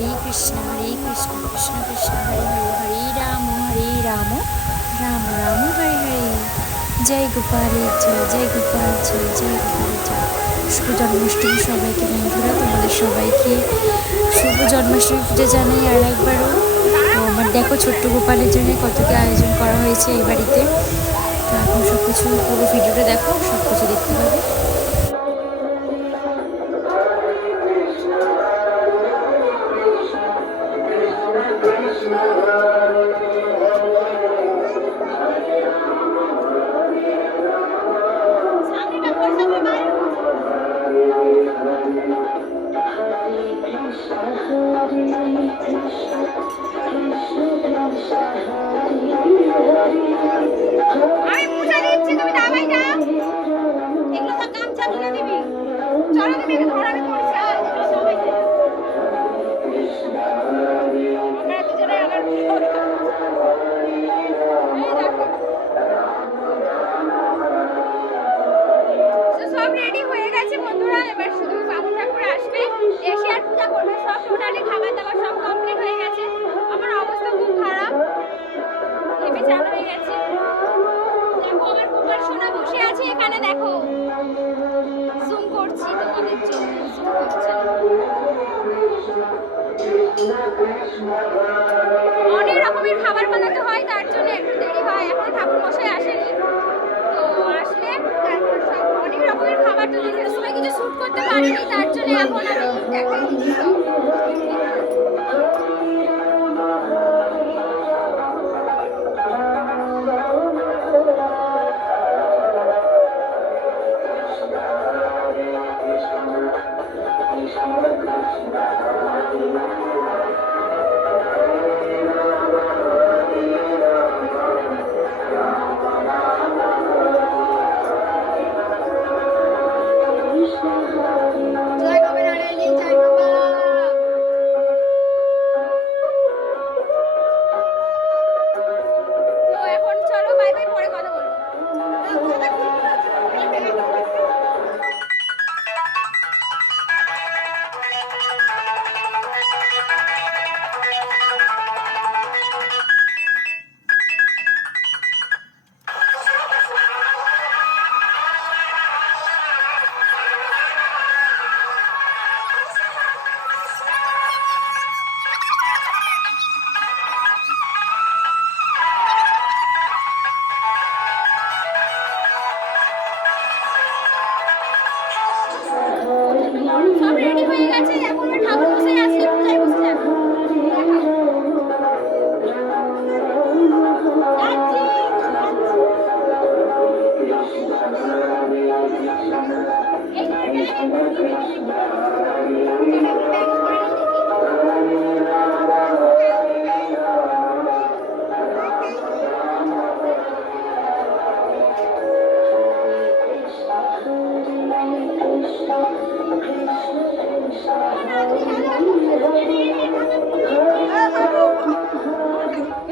হরে কৃষ্ণ হরে কৃষ্ণ কৃষ্ণ কৃষ্ণ, হরে হরে হরে রাম হরে রাম রাম রাম, হরে হরে। জয় গোপালের জয় জয় গোপাল, জয় জয় গোপালের জয়। শুভ জন্মাষ্টমী সবাইকে, বন্ধুরা, তোমাদের সবাইকে। শুভ জন্মাষ্টমী পুজো জানাই আর একবারও। আমার দেখো ছোট্ট গোপালের জন্য কত আয়োজন করা হয়েছে এই বাড়িতে। তো এখন সব কিছু পুরো ভিডিওটা দেখো সব কিছু দেখতে পাবে। আমি মুছা দিচ্ছি তুমি দাবাই না এগুলো সব গামছা তুলে দিবি। চলো তুমি ধরো অনেক রকমের খাবার বানাতে হয়, তার জন্য একটু দেরি হয়। এখন ঠাকুর মশাই আসেনি। তো আসলে অনেক রকমের খাবার তো দেখে সময় কিছু শ্যুট করতে পারিনি, তার জন্য এখন আমি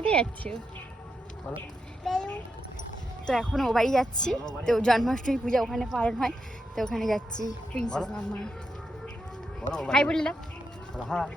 যাচ্ছ তো এখন ও বাড়ি যাচ্ছি। তো জন্মাষ্টমী পূজা ওখানে পালন হয় তো ওখানে যাচ্ছি। প্রিন্সেস মাম্মা হাই বললাম হ্যাঁ